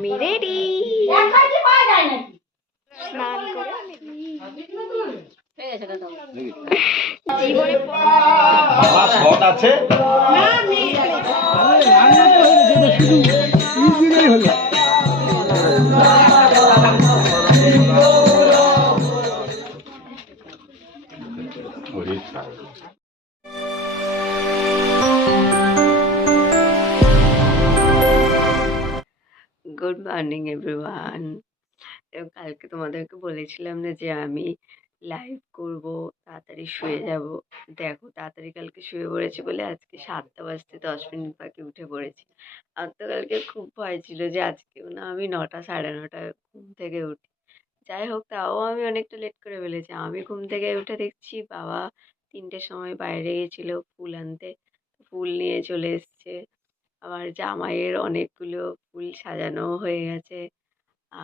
আমি রেডি। স্নান করে জীবনে শট আছে গুড মর্নিং এভরিওয়ান। কালকে তোমাদেরকে বলেছিলাম না যে আমি লাইভ করব, তাড়াতাড়ি শুয়ে যাব। দেখো তাড়াতাড়ি কালকে শুয়ে পড়েছি বলে আজকে 7টা বাজতে 10 মিনিট বাকি উঠে পড়েছি। আর তো কালকে খুব ভয় ছিল যে আজকেও না আমি 9টা সাড়ে 9টায় ঘুম থেকে উঠি। যাই হোক তাও আমি অনেকটা লেট করে ফেলেছি। আমি ঘুম থেকে উঠে দেখছি বাবা 3টের সময় বাইরে গেছিল ফুল আনতে, ফুল নিয়ে চলে এসছে। আমার জামাইয়ের অনেকগুলো ফুল সাজানো হয়ে গেছে।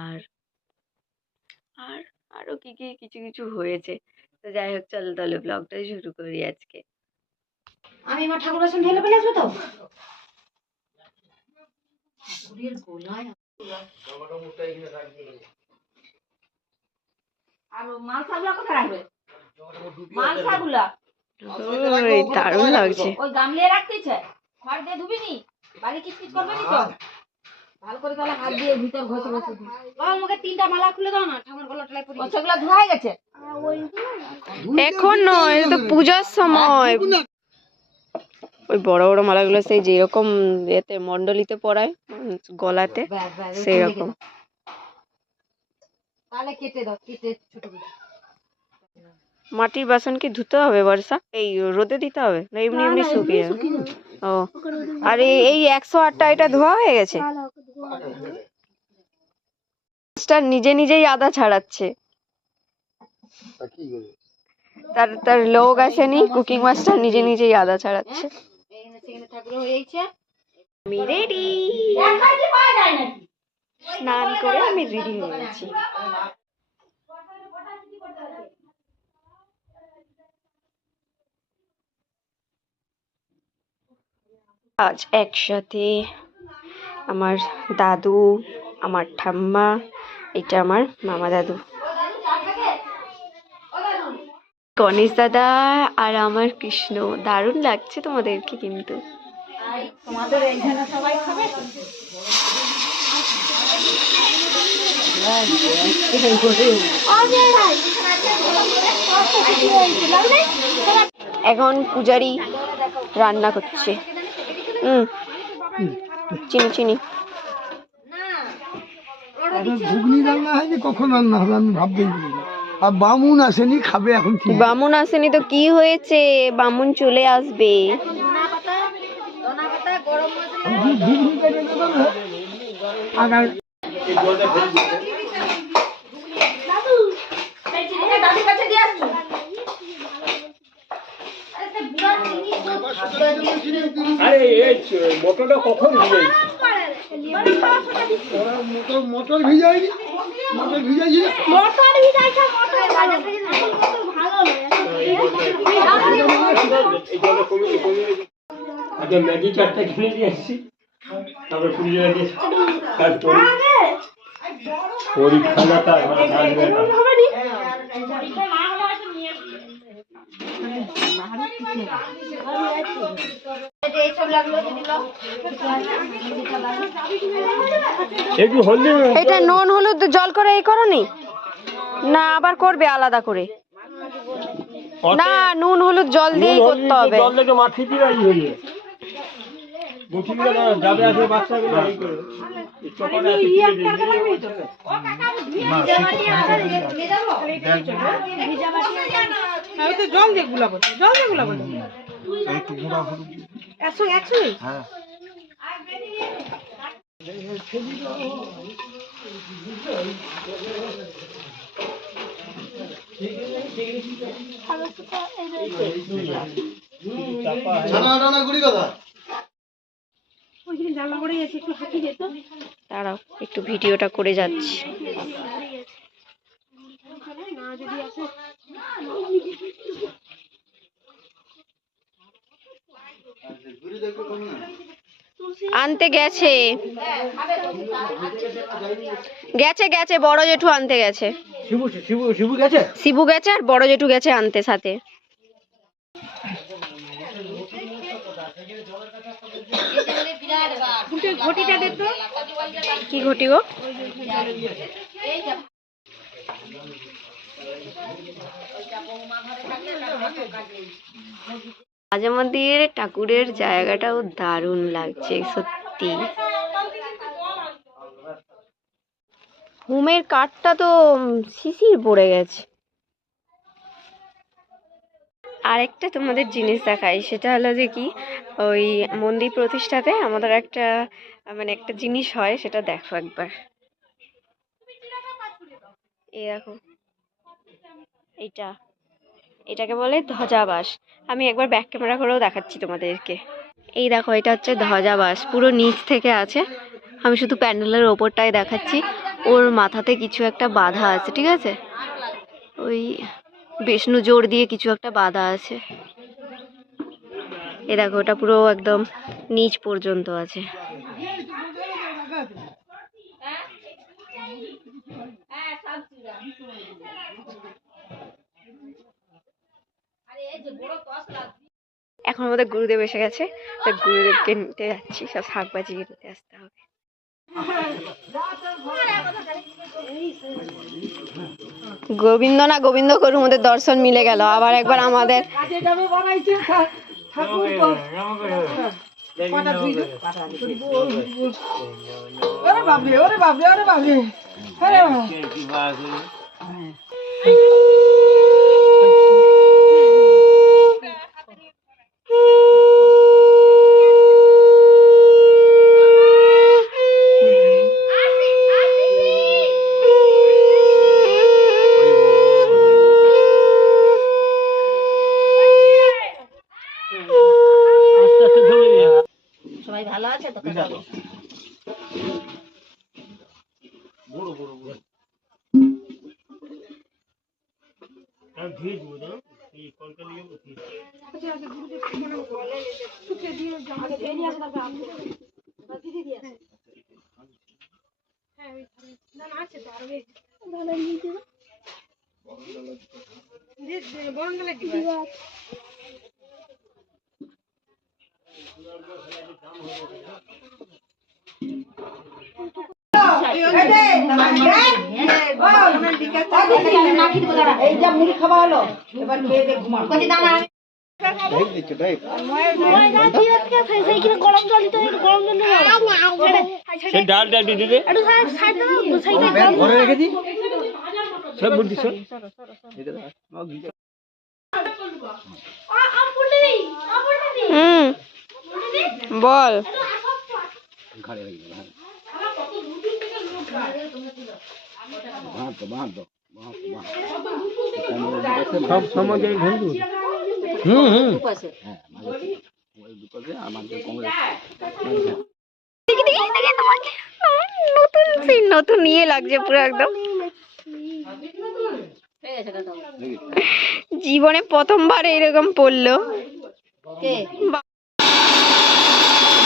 আর আর আরো কি কি কিছু কিছু হয়েছে। তো যাই হোক চলো তাহলে ব্লগটাই শুরু করি আজকে। আমি আমার ঠাকুর বাসন ঢেলে ফেলে আসবো তো ঠাকুরের গোলায় আর মালসাগুলা কোথায় রাখবে? মালসাগুলা ওই দারুণ লাগছে। ওই গামলিয়ে রাখতেছে, খড় দিয়ে ধুবি নি, বাড়ি কিচকিচ করবে নি তো। ভালো করে তাহলে হাত দিয়ে ভিতর ঘষে ঘষে ধুই। বাবা আমাকে 3টা মালা খুলে দাও না, ঠাকুর গলাটায় পড়ে গেছে। ওগুলা ধোয়া হয়ে গেছে এখন নয়, এটা তো পূজার সময়। ওই বড় বড় মালাগুলো সেই যেরকম এতে মণ্ডলীতে পরায় গলাতে, সেই রকম। তাহলে কেটে দাও, কেটে ছোট করে। মাটির বাসন কি ধুতে হবে বর্ষা? এই রোদে দিতে হবে না এমনি এমনি শুকিয়ে যাবে? ও আর এই 108টা এটা ধোয়া হয়ে গেছে। মাস্টার নিজে নিজেই আদা ছাড়াচ্ছে। তার তার লোক আসেনি, কুকিং মাস্টার নিজে নিজেই আদা ছাড়াচ্ছে। ঠাকুর হয়েছে। আমি রেডি। স্নান করে আমি রেডি হয়ে গেছি। আজ একসাথে আমার দাদু, আমার ঠাম্মা, এটা আমার মামা দাদু, গণেশ দাদা আর আমার কৃষ্ণ। দারুণ লাগছে তোমাদেরকে কিন্তু। তোমাদের এইখানে সবাই খাবে তো? এখন পূজারি রান্না করছে। চিনি চিনি ঘুগনি রান্না হয়নি, কখন রান্না হবে আমি ভাবতেই পারি না। আর বামুন আসেনি, খাবে এখন ঠিক। বামুন আসেনি তো কি হয়েছে, বামুন চলে আসবে। ঘুগনিটা রেখে দেবে আগার মটর ভিজাইনি, মটর ভিজাইছি ম্যাগি চারটা কিনে দিয়ে আসছি, তারপরে ফ্রিজে রেখে কাজ করি। পরীক্ষাটা একটু হলদি, এটা নুন হলুদ জল করে এই করনি না, আবার করবে আলাদা করে? না নুন হলুদ জল দিয়েই করতে হবে। জল থেকে মাঠি দিয়ে হয়ে যাবে আসবে বাচ্চাগুলো এই করে জল দিয়ে গুলাবো, জল দিয়ে গুলাবো একসঙ্গে একসঙ্গে। দাঁড়াও একটু ভিডিওটা করে যাচ্ছি। আনতে গেছে গেছে গেছে বড় জেঠু আনতে গেছে। শিবু শিবু শিবু গেছে? শিবু গেছে আর বড় জেঠু গেছে আনতে সাথে। ঘটিটা দেখতো কি ঘটি গো? মাঝে মধ্যে ঠাকুরের জায়গাটাও দারুণ লাগছে সত্যি। হোমের কাঠটা তো শিশির পড়ে গেছে। আরেকটা তোমাদের জিনিস দেখাই, সেটা হলো যে কি ওই মন্দির প্রতিষ্ঠাতে আমাদের একটা মানে একটা জিনিস হয়, সেটা দেখো একবার। এই দেখো এইটা, এটাকে বলে ধ্বজাবাস। আমি একবার ব্যাক ক্যামেরা করেও দেখাচ্ছি তোমাদেরকে। এই দেখো এটা হচ্ছে ধ্বজাবাস, পুরো নিচ থেকে আছে। আমি শুধু প্যান্ডেলের ওপরটাই দেখাচ্ছি। ওর মাথাতে কিছু একটা বাঁধা আছে, ঠিক আছে? ওই বিষ্ণু জোড় দিয়ে কিছু একটা বাঁধা আছে। এ দেখো ওটা পুরো একদম নিচ পর্যন্ত আছে। এখন আমাদের গুরুদেব এসে গেছে, তো গুরুদেবকে নিতে যাচ্ছি। সব শাক বাজিয়ে নিতে আসতে হবে। গোবিন্দ না গোবিন্দ করুর মধ্যে দর্শন মিলে গেল আবার একবার আমাদের। ওরে বাবরে ওরে বাবরে ওরে বাবরে সবাই ভালো আছে তো? এই যা মুড়ি খাওয়া হলো, এবার খেয়ে দে ঘুমা। ডাল ডাল দিদি ঘরে রেখে দি সব বুদ্ধি সব বল। সব সমাজে বন্ধু। নতুন ইয়ে লাগছে পুরো একদম। জীবনে প্রথমবার এরকম পড়লো।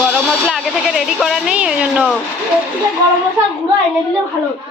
গরম মশলা আগে থেকে রেডি করা নেই, ওই জন্য গরম মশলা গুঁড়ো এনে দিলে ভালো হতো।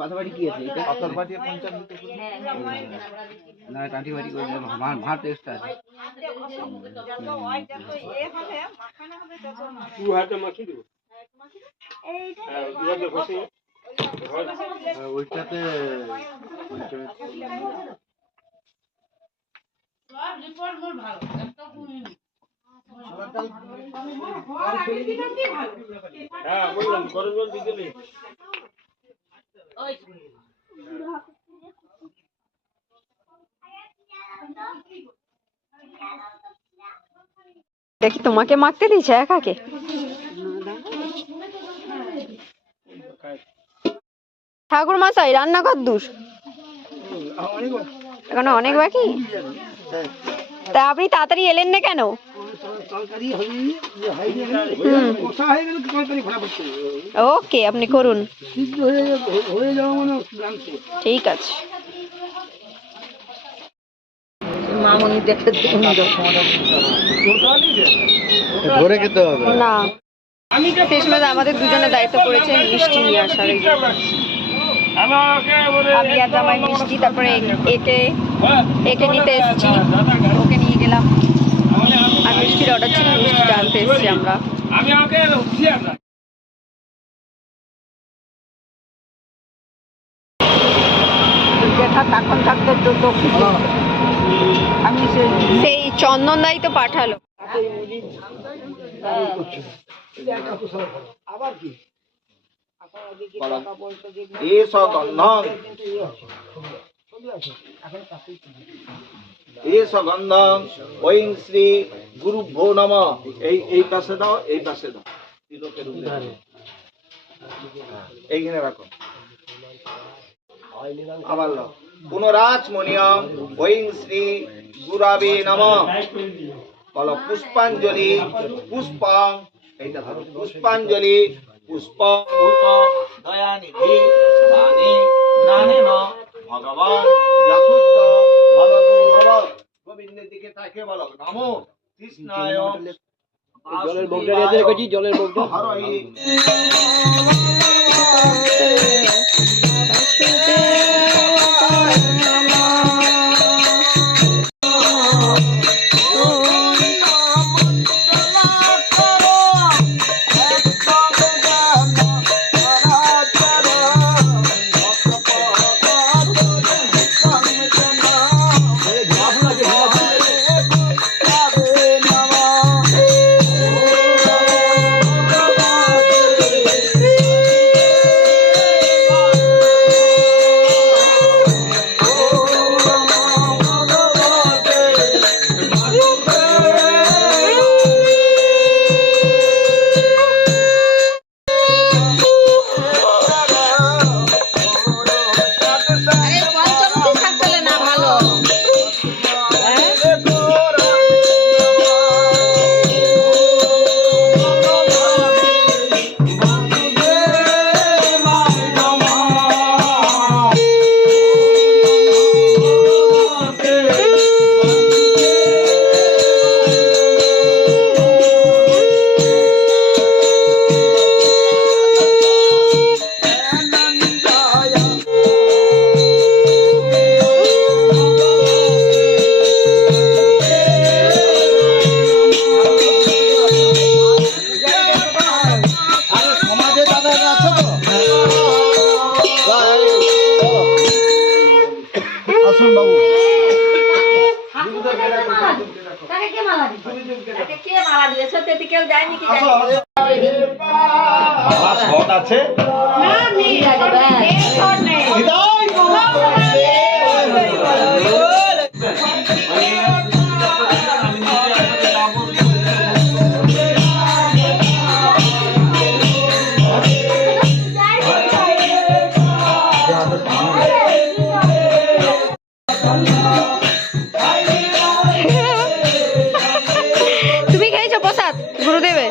পাথরবাটি কি আছে? পাথরবাটি না কাঠি বাটি ভাত এক্সট্রা আছে। তু হাতে মাখি দেবো ওইটাতে হ্যাঁ বললাম গরম জল দিয়ে দিলে। দেখি তোমাকে মাখতে দিয়েছে একাকে। ঠাকুর মশাই রান্না কদ্দূর? এখনো অনেক বাকি। তা আপনি তাড়াতাড়ি এলেন না কেন? তরকারি কষা হয়ে গেলে তরকারি ফটাফট করবে। ওকে, আপনি করুন। সিদ্ধ হয়ে যাওয়া মানে জানছে। ঠিক আছে। মামনি দেখে ধরে খেতে হবে না, শেষমেশ আমাদের দুজনের দায়িত্ব পড়েছে মিষ্টি নিয়ে আসার। এই যে আমি আর জামাই মিষ্টি, তারপরে একে নিতে এসেছি, ওকে নিয়ে গেলাম। আর মিষ্টির অর্ডার ছিল, মিষ্টিটা আনতে এসেছি আমরা। তখন থাকতো তো আমি সেই চন্দন দাই তো পাঠালো। আবার কি গন্ধম ওং শ্রী গুরুভ্যো নমঃ। এই পাশে দাও, এই পাশে দাও, তিলকের উপরে এইখানে রাখো। আবার দাও। পুনরাচমনিয়ম ওং শ্রী গুরাবে নমঃ। বলো পুষ্পাঞ্জলি পুষ্পং, এইটা ধরো পুষ্পাঞ্জলি পুষ্পং ভূত দয়ানিধি দানে দানেন ভগবান যথুস্থ ভবতু ভব। গোবিন্দের দিকে তাকিয়ে বলো নমো কৃষ্ণায়। জলের বোতলটা রেখে রেখেছি, জলের বোতল। হরহি আছে। তুমি খেয়েছো প্রসাদ গুরুদেবের?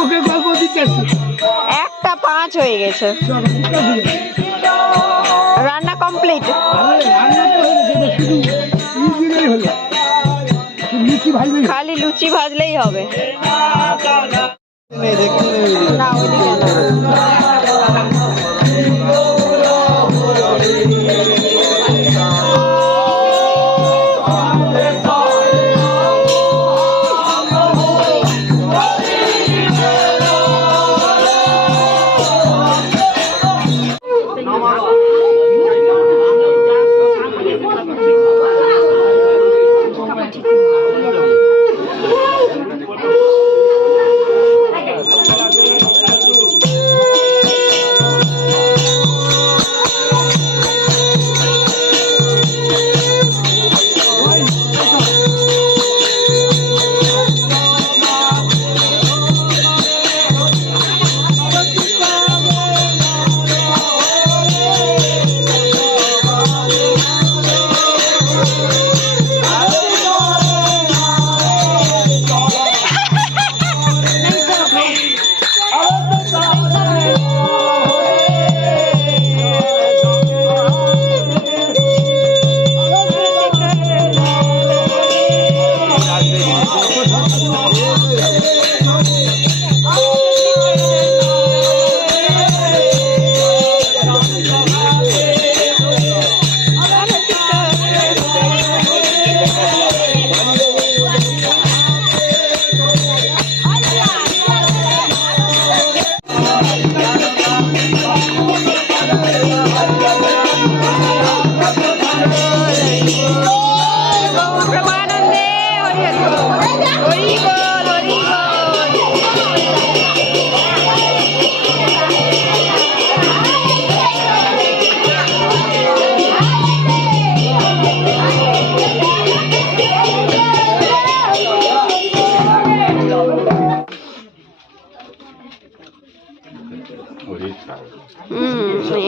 ওকে গল্প দিতেছি। 1:05 হয়ে গেছে, রান্না কমপ্লিট। খালি লুচি ভাজলেই হবে। না, ওইদিকে না।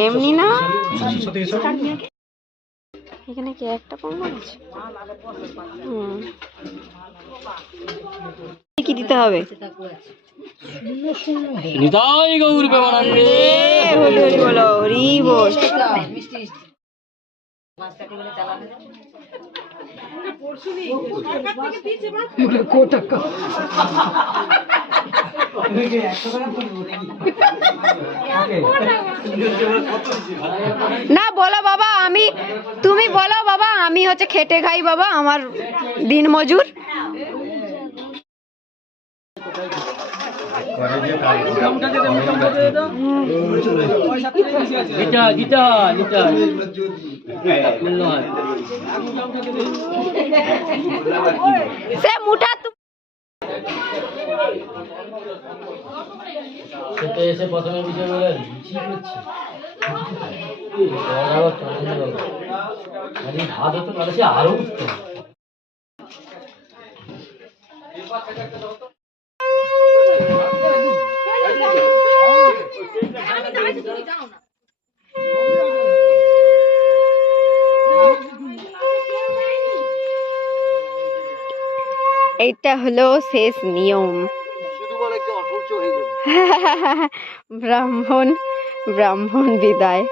এমনি না, এখানে কি একটা পণ্য আছে? কি দিতে হবে? নিতাই গৌর প্রেমানন্দে হরি হরি বলো, হরি বল। না বলো বাবা, তুমি বলো বাবা, আমি হচ্ছে খেটে খাই বাবা, আমার দিন মজুর। সে মুঠা এসে প্রথমে বিষয় বলে ভাত হতো তাহলে সে আরো উঠতো। এইটা হলো শেষ নিয়ম। শুধু বলে কি অসহ্য হয়ে যাবে। ব্রাহ্মণ ব্রাহ্মণ বিদায়।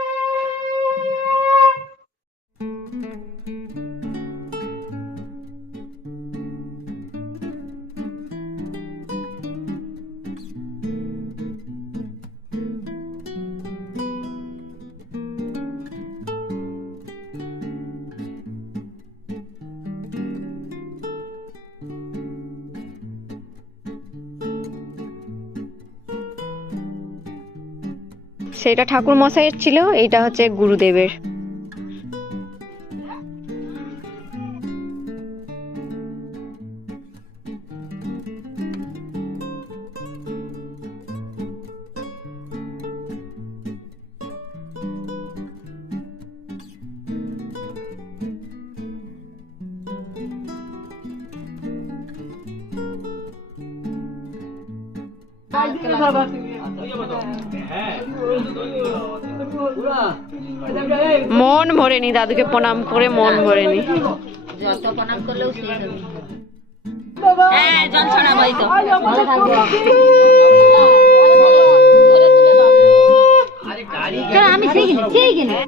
সেটা ঠাকুর মশাইয়ের ছিল, এইটা হচ্ছে গুরুদেবের। মন ভরেনি, দাদুকে প্রণাম করে মন ভরেনি। যত প্রণাম করলেও শেষ হবে। হ্যাঁ জল ছড়াবো এই তো। ভালো থাকবে। চল আমি সেই কিনে